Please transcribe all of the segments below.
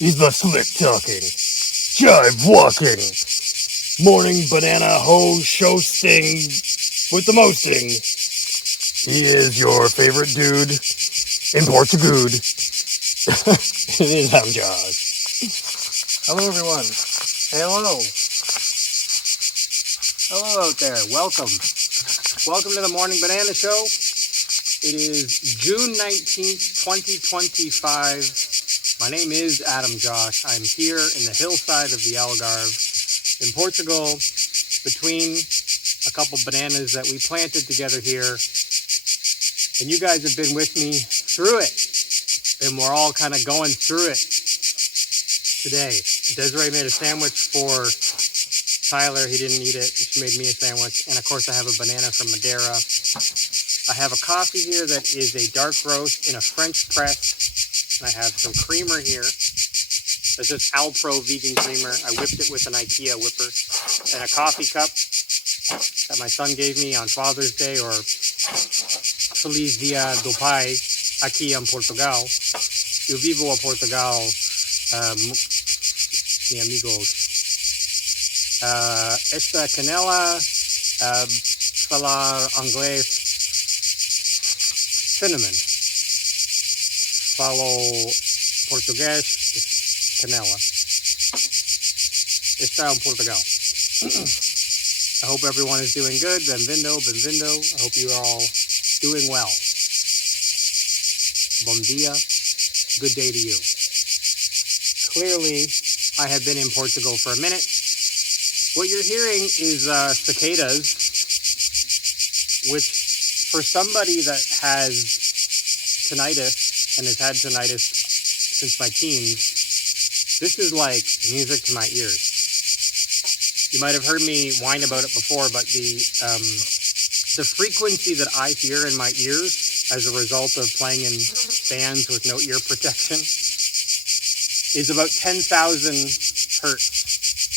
He's the slick talking, jive walking, morning banana hoe shoasting with the mosting. He is your favorite dude in Portugal. It is I'm Josh. Hello, everyone. Hello. Hello out there. Welcome. Welcome to the Morning Banana Show. It is June 19th, 2025. My name is Adam Josh. I'm here in the hillside of the Algarve in Portugal between a couple bananas that we planted together here. And you guys have been with me through it. And we're all kind of going through it today. Desiree made a sandwich for Tyler. He didn't eat it. She made me a sandwich. And of course I have a banana from Madeira. I have a coffee here that is a dark roast in a French press. And I have some creamer here. This is Alpro vegan creamer. I whipped it with an IKEA whipper. And a coffee cup that my son gave me on Father's Day, or Feliz Dia do Pai, aqui em Portugal. Eu vivo a Portugal, meus amigos. Esta canela, falar inglês, cinnamon. Falo português, canela. Está em Portugal. I hope everyone is doing good. Benvindo. I hope you are all doing well. Bom dia. Good day to you. Clearly, I have been in Portugal for a minute. What you're hearing is cicadas, which for somebody that has tinnitus and has had tinnitus since my teens, this is like music to my ears. You might have heard me whine about it before, but the frequency that I hear in my ears as a result of playing in bands with no ear protection is about 10,000 hertz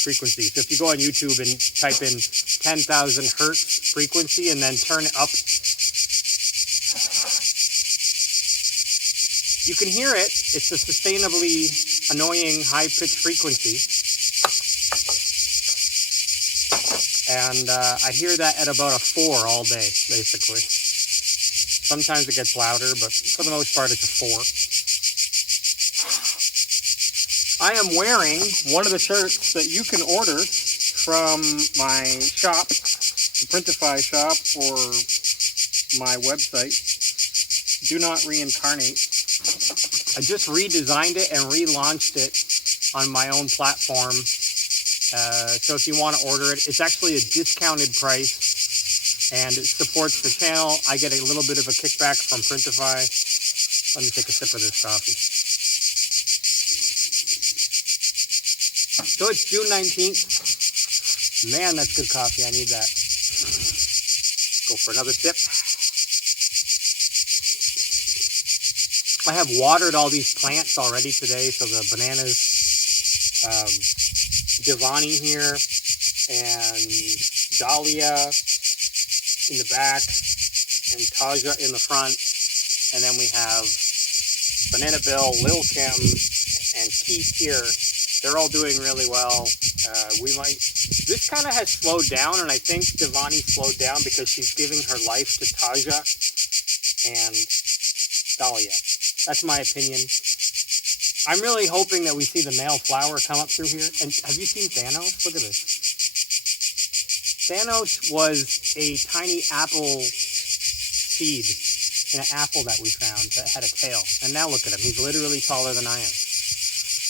frequency. So if you go on YouTube and type in 10,000 hertz frequency and then turn it up, you can hear it. It's a sustainably annoying high-pitched frequency. And I hear that at about a 4 all day, basically. Sometimes it gets louder, but for the most part, it's a 4. I am wearing one of the shirts that you can order from my shop, the Printify shop, or my website. Do not reincarnate. I just redesigned it and relaunched it on my own platform. So if you want to order it, it's actually a discounted price and it supports the channel. I get a little bit of a kickback from Printify. Let me take a sip of this coffee. So it's June 19th. Man, that's good coffee. I need that. Go for another sip. I have watered all these plants already today. So the bananas, Divani here, and Dahlia in the back, and Taja in the front, and then we have Banana Bill, Lil Kim, and Keith here. They're all doing really well. This kind of has slowed down, and I think Divani slowed down because she's giving her life to Taja and Dahlia. That's my opinion. I'm really hoping that we see the male flower come up through here. And have you seen Thanos? Look at this. Thanos was a tiny apple seed in an apple that we found that had a tail. And now look at him. He's literally taller than I am.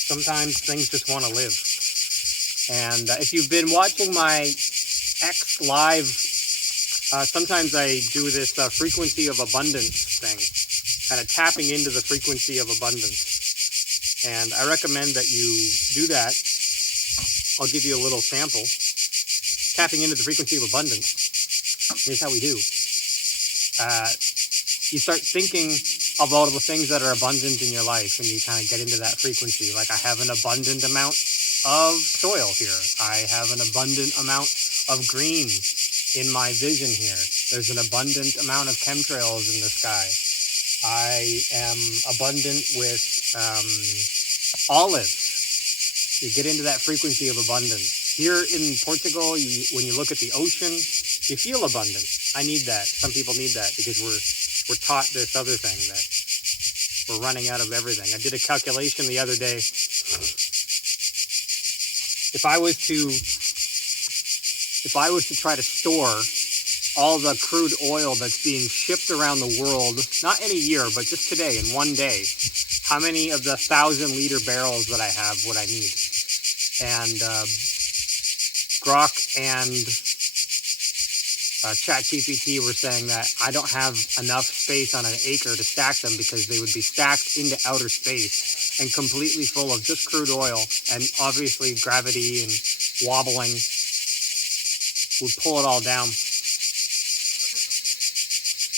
Sometimes things just want to live. And if you've been watching my X live, sometimes I do this frequency of abundance thing, kind of tapping into the frequency of abundance. And I recommend that you do that. I'll give you a little sample. Tapping into the frequency of abundance. Here's how we do. You start thinking of all of the things that are abundant in your life, and you kind of get into that frequency. Like, I have an abundant amount of soil here. I have an abundant amount of green in my vision here. There's an abundant amount of chemtrails in the sky. I am abundant with olives. You get into that frequency of abundance. Here in Portugal, when you look at the ocean, you feel abundant. I need that. Some people need that because we're taught this other thing that we're running out of everything. I did a calculation the other day. If I was to try to store all the crude oil that's being shipped around the world, not in a year, but just today, in one day, how many of the 1,000-liter barrels that I have would I need? And Grok and ChatGPT were saying that I don't have enough space on an acre to stack them because they would be stacked into outer space and completely full of just crude oil, and obviously gravity and wobbling would pull it all down.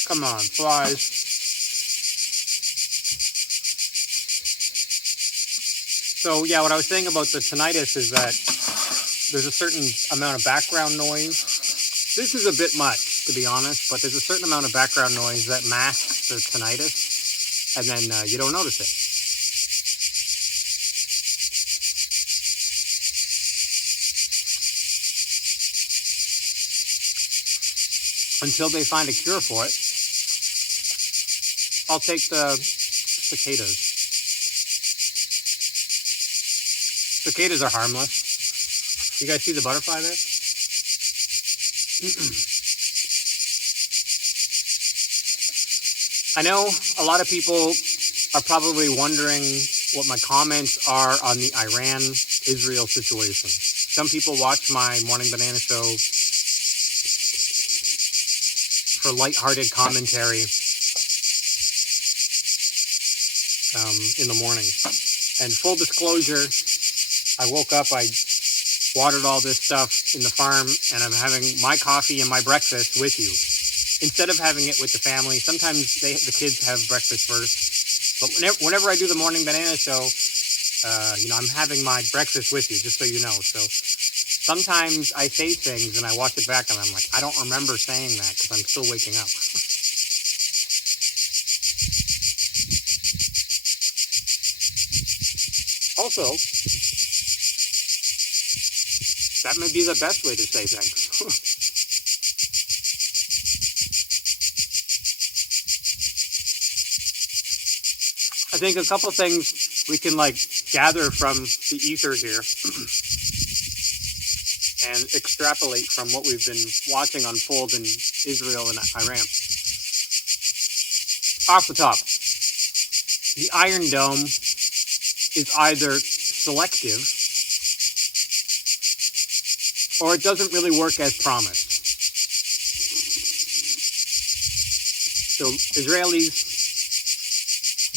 Come on, flies. So yeah, what I was saying about the tinnitus is that there's a certain amount of background noise. This is a bit much, to be honest, but there's a certain amount of background noise that masks the tinnitus, and then you don't notice it. Until they find a cure for it, I'll take the cicadas. Cicadas are harmless. You guys see the butterfly there? I know a lot of people are probably wondering what my comments are on the Iran-Israel situation. Some people watch my Morning Banana Show for lighthearted commentary in the morning. And full disclosure, I woke up, I watered all this stuff in the farm, and I'm having my coffee and my breakfast with you. Instead of having it with the family, sometimes the kids have breakfast first. But whenever I do the Morning Banana Show, I'm having my breakfast with you, just so you know. So sometimes I say things and I watch it back and I'm like, I don't remember saying that because I'm still waking up. Also, that may be the best way to say things. I think a couple things we can gather from the ether here and extrapolate from what we've been watching unfold in Israel and Iran. Off the top, the Iron Dome is either selective or it doesn't really work as promised. So Israelis,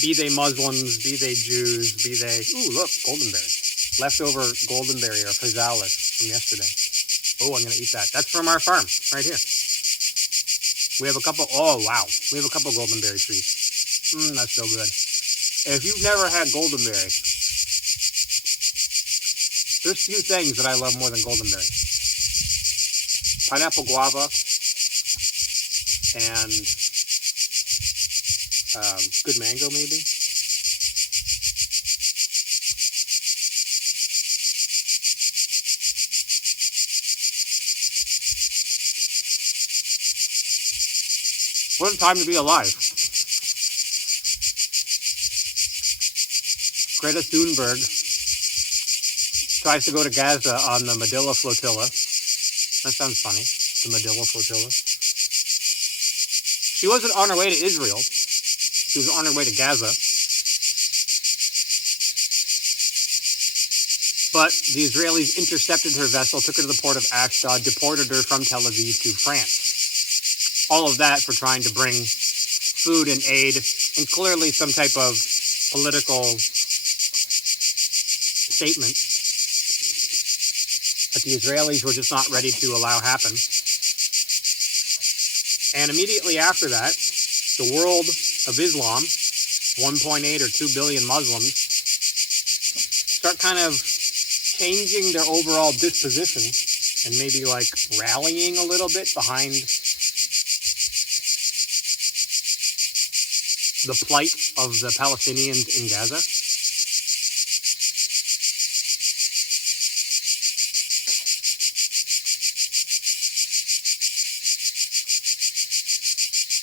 be they Muslims, be they Jews, be they... Ooh, look, goldenberry. Leftover goldenberry or physalis from yesterday. Oh, I'm going to eat that. That's from our farm, right here. We have a couple... Oh, wow. We have a couple goldenberry trees. That's so good. If you've never had goldenberry, there's few things that I love more than goldenberry. Pineapple guava and good mango, maybe. What a time to be alive. Greta Thunberg tries to go to Gaza on the Medilla Flotilla. That sounds funny, the Medilla Flotilla. She wasn't on her way to Israel. She was on her way to Gaza. But the Israelis intercepted her vessel, took her to the port of Ashdod, deported her from Tel Aviv to France. All of that for trying to bring food and aid, and clearly some type of political statement that the Israelis were just not ready to allow happen. And immediately after that, the world of Islam, 1.8 or 2 billion Muslims, start kind of changing their overall disposition and maybe rallying a little bit behind the plight of the Palestinians in Gaza.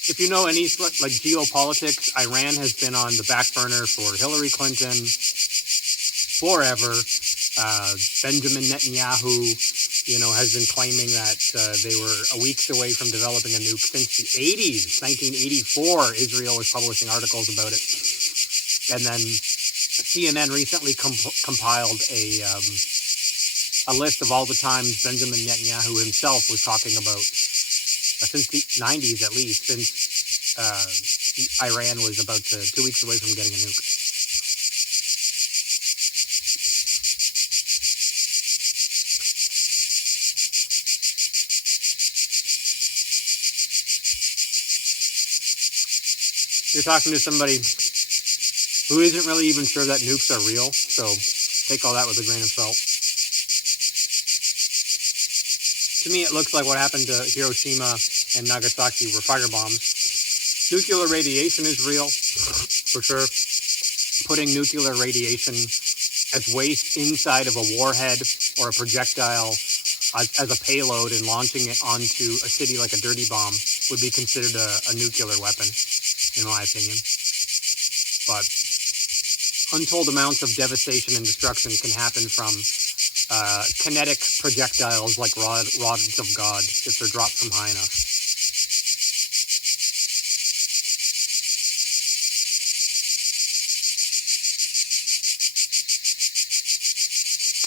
If you know any like geopolitics, Iran has been on the back burner for Hillary Clinton forever. Benjamin Netanyahu, has been claiming that they were weeks away from developing a nuke since the 80s. 1984, Israel was publishing articles about it. And then CNN recently compiled a list of all the times Benjamin Netanyahu himself was talking about, since the 90s at least, since Iran was about 2 weeks away from getting a nuke. You're talking to somebody who isn't really even sure that nukes are real, so take all that with a grain of salt. To me, it looks like what happened to Hiroshima and Nagasaki were fire bombs. Nuclear radiation is real, for sure. Putting nuclear radiation as waste inside of a warhead or a projectile as a payload and launching it onto a city like a dirty bomb would be considered a nuclear weapon, in my opinion. But untold amounts of devastation and destruction can happen from kinetic projectiles like rods of God if they're dropped from high enough.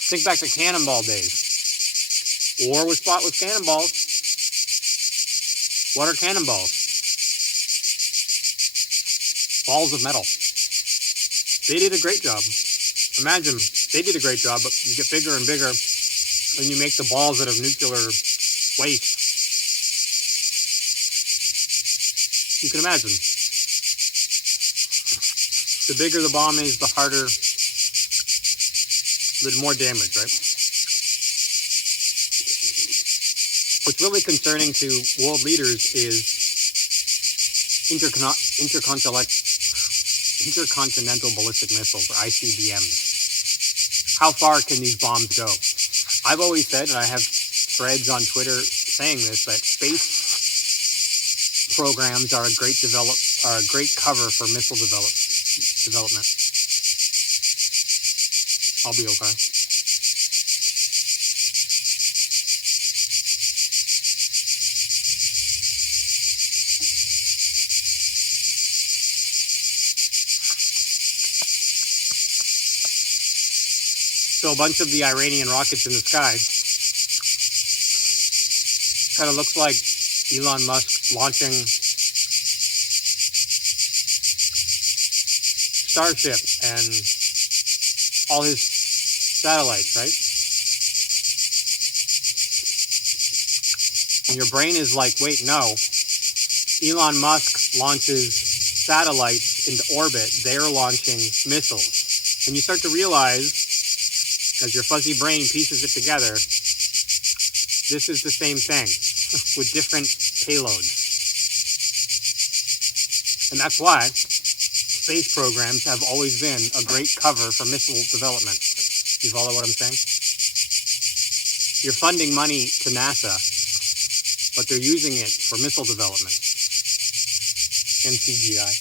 Think back to cannonball days. War was fought with cannonballs. What are cannonballs? Balls of metal. They did a great job. Imagine, they did a great job, but you get bigger and bigger, and you make the balls out of nuclear waste. You can imagine. The bigger the bomb is, the harder, the more damage, right? What's really concerning to world leaders is intercontinental ballistic missiles, or ICBMs. How far can these bombs go? I've always said, and I have threads on Twitter saying this, that space programs are a great cover for missile development. I'll be okay. So a bunch of the Iranian rockets in the sky kind of looks like Elon Musk launching Starship and all his satellites, right? And your brain is like, wait, no. Elon Musk launches satellites into orbit. They're launching missiles. And you start to realize, as your fuzzy brain pieces it together, this is the same thing with different payloads. And that's why space programs have always been a great cover for missile development. You follow what I'm saying? You're funding money to NASA, but they're using it for missile development and CGI.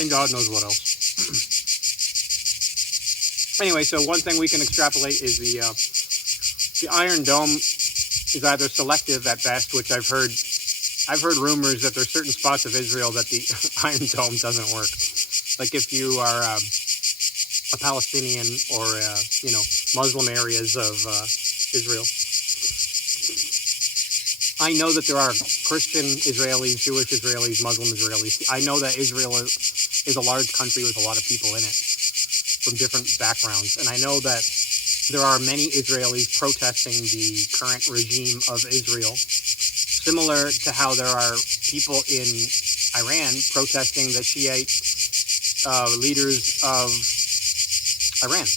And God knows what else. Anyway, so one thing we can extrapolate is the Iron Dome is either selective at best, which I've heard rumors that there's certain spots of Israel that the Iron Dome doesn't work. Like if you are a Palestinian or Muslim areas of Israel. I know that there are Christian Israelis, Jewish Israelis, Muslim Israelis. I know that Israel is a large country with a lot of people in it from different backgrounds. And I know that there are many Israelis protesting the current regime of Israel, similar to how there are people in Iran protesting the Shiite leaders of Iran.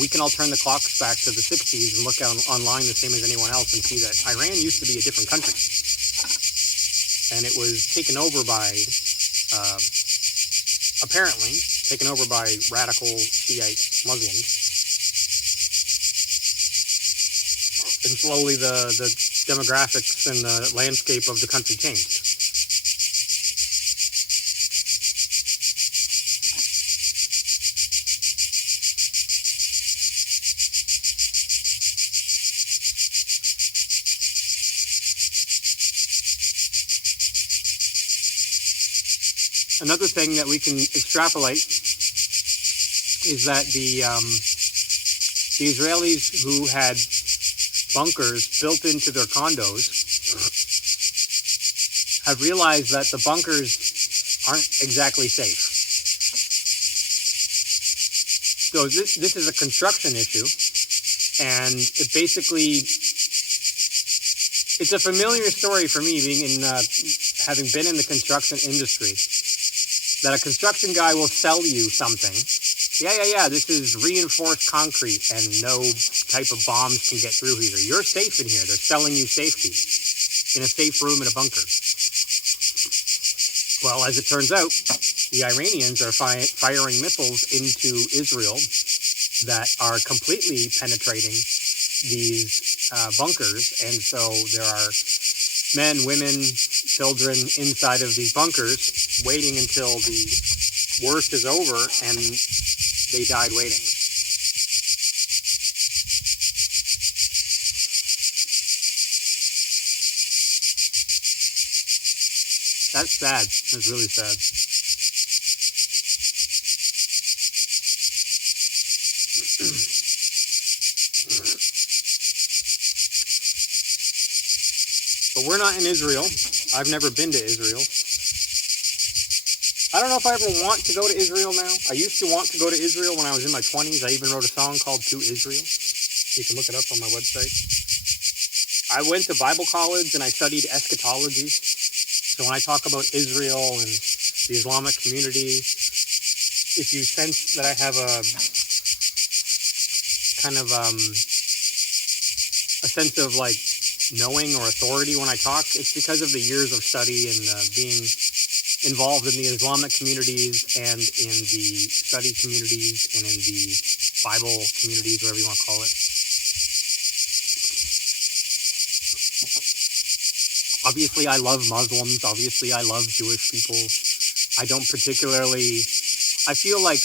We can all turn the clocks back to the 60s and look online the same as anyone else and see that Iran used to be a different country. And it was taken over by, apparently, radical Shiite Muslims. And slowly the demographics and the landscape of the country changed. Another thing that we can extrapolate is that the Israelis who had bunkers built into their condos have realized that the bunkers aren't exactly safe. So this is a construction issue, and it basically, it's a familiar story for me, being in having been in the construction industry, that a construction guy will sell you something. Yeah, this is reinforced concrete and no type of bombs can get through here. You're safe in here. They're selling you safety in a safe room in a bunker. Well, as it turns out, the Iranians are firing missiles into Israel that are completely penetrating these bunkers. And so there are men, women, children inside of these bunkers waiting until the worst is over, and they died waiting. That's sad. That's really sad. But we're not in Israel. I've never been to Israel. I don't know if I ever want to go to Israel now. I used to want to go to Israel when I was in my 20s. I even wrote a song called To Israel. You can look it up on my website. I went to Bible college and I studied eschatology. So when I talk about Israel and the Islamic community, if you sense that I have a kind of a sense of like knowing or authority when I talk, it's because of the years of study and being involved in the Islamic communities and in the study communities and in the Bible communities, whatever you want to call it. Obviously, I love Muslims. Obviously, I love Jewish people. I don't particularly, I feel like,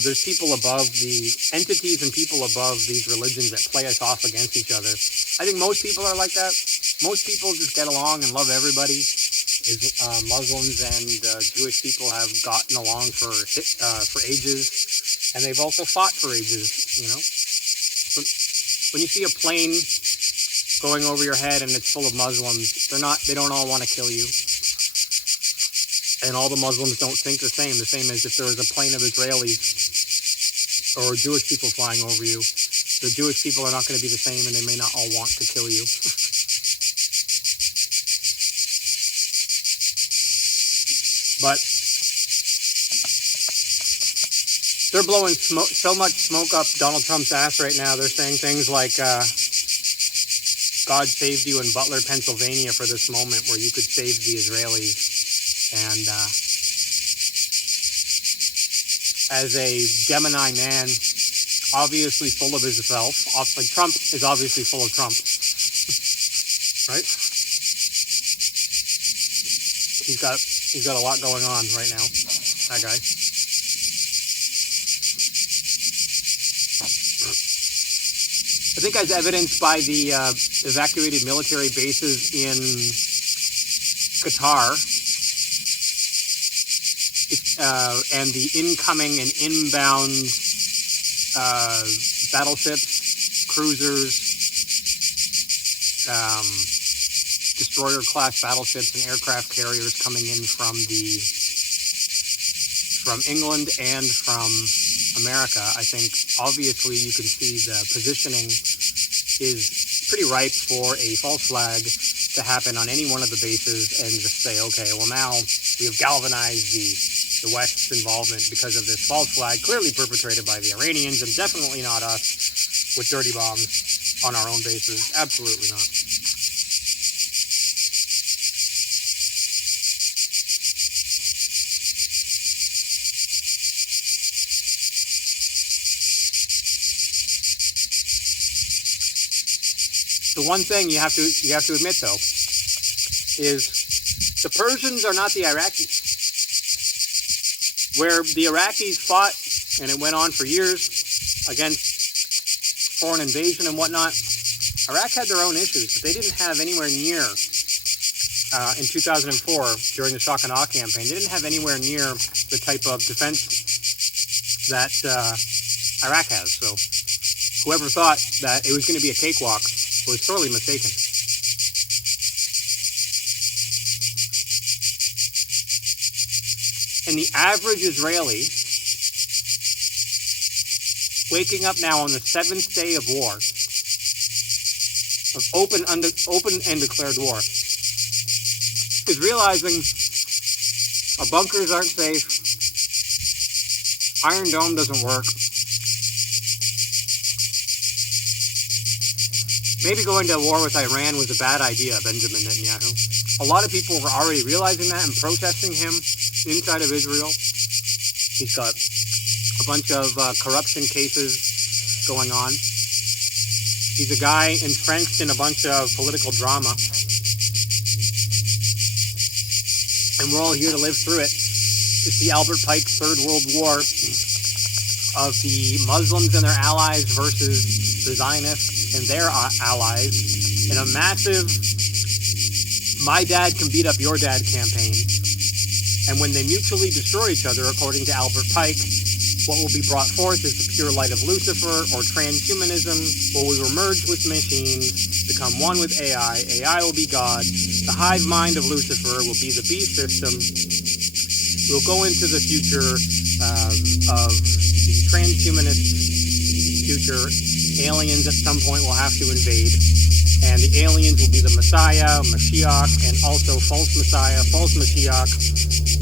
there's people above the entities and people above these religions that play us off against each other. I think most people are like that. Most people just get along and love everybody. Muslims and Jewish people have gotten along for ages, and they've also fought for ages. When you see a plane going over your head and it's full of Muslims, they don't all want to kill you, and all the Muslims don't think the same. The same as if there was a plane of Israelis or Jewish people flying over you, the Jewish people are not going to be the same, and they may not all want to kill you. But they're blowing so much smoke up Donald Trump's ass right now. They're saying things like, God saved you in Butler, Pennsylvania for this moment where you could save the Israelis. And as a Gemini man, obviously full of himself, like Trump is obviously full of Trump, right? He's got a lot going on right now, that guy. I think as evidenced by the evacuated military bases in Qatar and the incoming and inbound battleships, cruisers, destroyer-class battleships and aircraft carriers coming in from England and from America. I think obviously you can see the positioning is pretty ripe for a false flag to happen on any one of the bases and just say, okay, well now we have galvanized the West's involvement because of this false flag clearly perpetrated by the Iranians and definitely not us with dirty bombs on our own bases. Absolutely not. The one thing you have to admit, though, is the Persians are not the Iraqis. Where the Iraqis fought, and it went on for years, against foreign invasion and whatnot, Iraq had their own issues, but they didn't have anywhere near, in 2004, during the shock and awe campaign, they didn't have anywhere near the type of defense that Iraq has. So whoever thought that it was going to be a cakewalk was sorely mistaken. And the average Israeli, waking up now on the 7th day of war, of open and declared war, is realizing our bunkers aren't safe, Iron Dome doesn't work, maybe going to war with Iran was a bad idea, Benjamin Netanyahu. A lot of people were already realizing that and protesting him inside of Israel. He's got a bunch of corruption cases going on. He's a guy entrenched in a bunch of political drama. And we're all here to live through it. To see Albert Pike's Third World War of the Muslims and their allies versus the Zionists and their allies in a massive my dad can beat up your dad campaign. And when they mutually destroy each other, according to Albert Pike, what will be brought forth is the pure light of Lucifer, or transhumanism, where we will merge with machines, become one with AI. AI will be God. The hive mind of Lucifer will be the beast system. We'll go into the future of the transhumanist future. Aliens at some point will have to invade. And the aliens will be the Messiah, Mashiach, and also false Messiah, false Mashiach.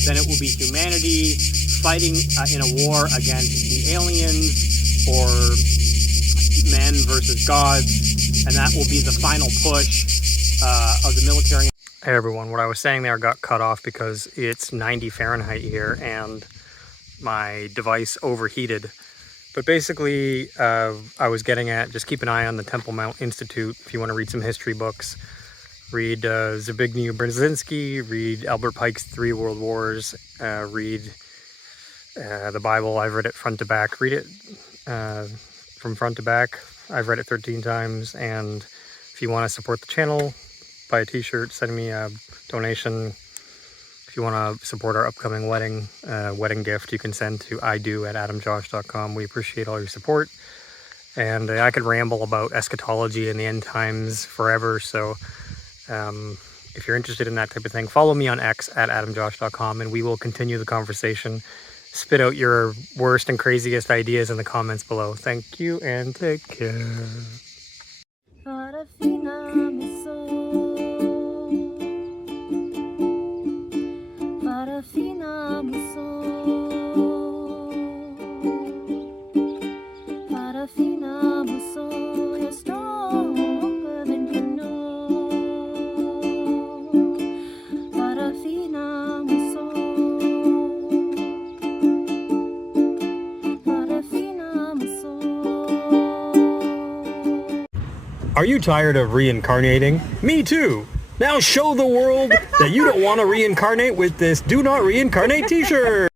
Then it will be humanity fighting in a war against the aliens, or men versus gods, and that will be the final push of the military. Hey everyone, what I was saying there got cut off because it's 90 Fahrenheit here and my device overheated. But basically, I was getting at, just keep an eye on the Temple Mount Institute if you want to read some history books. Read Zbigniew Brzezinski, read Albert Pike's 3 World Wars, read the Bible. I've read it front to back. Read it from front to back. I've read it 13 times. And if you want to support the channel, buy a t-shirt, send me a donation. If you want to support our upcoming wedding gift, you can send to ido@adamjosh.com. We appreciate all your support. And I could ramble about eschatology and the end times forever. So if you're interested in that type of thing, follow me on X @adamjosh.com and we will continue the conversation. Spit out your worst and craziest ideas in the comments below. Thank you and take care. Are you tired of reincarnating? Me too! Now show the world that you don't want to reincarnate with this Do Not Reincarnate t-shirt!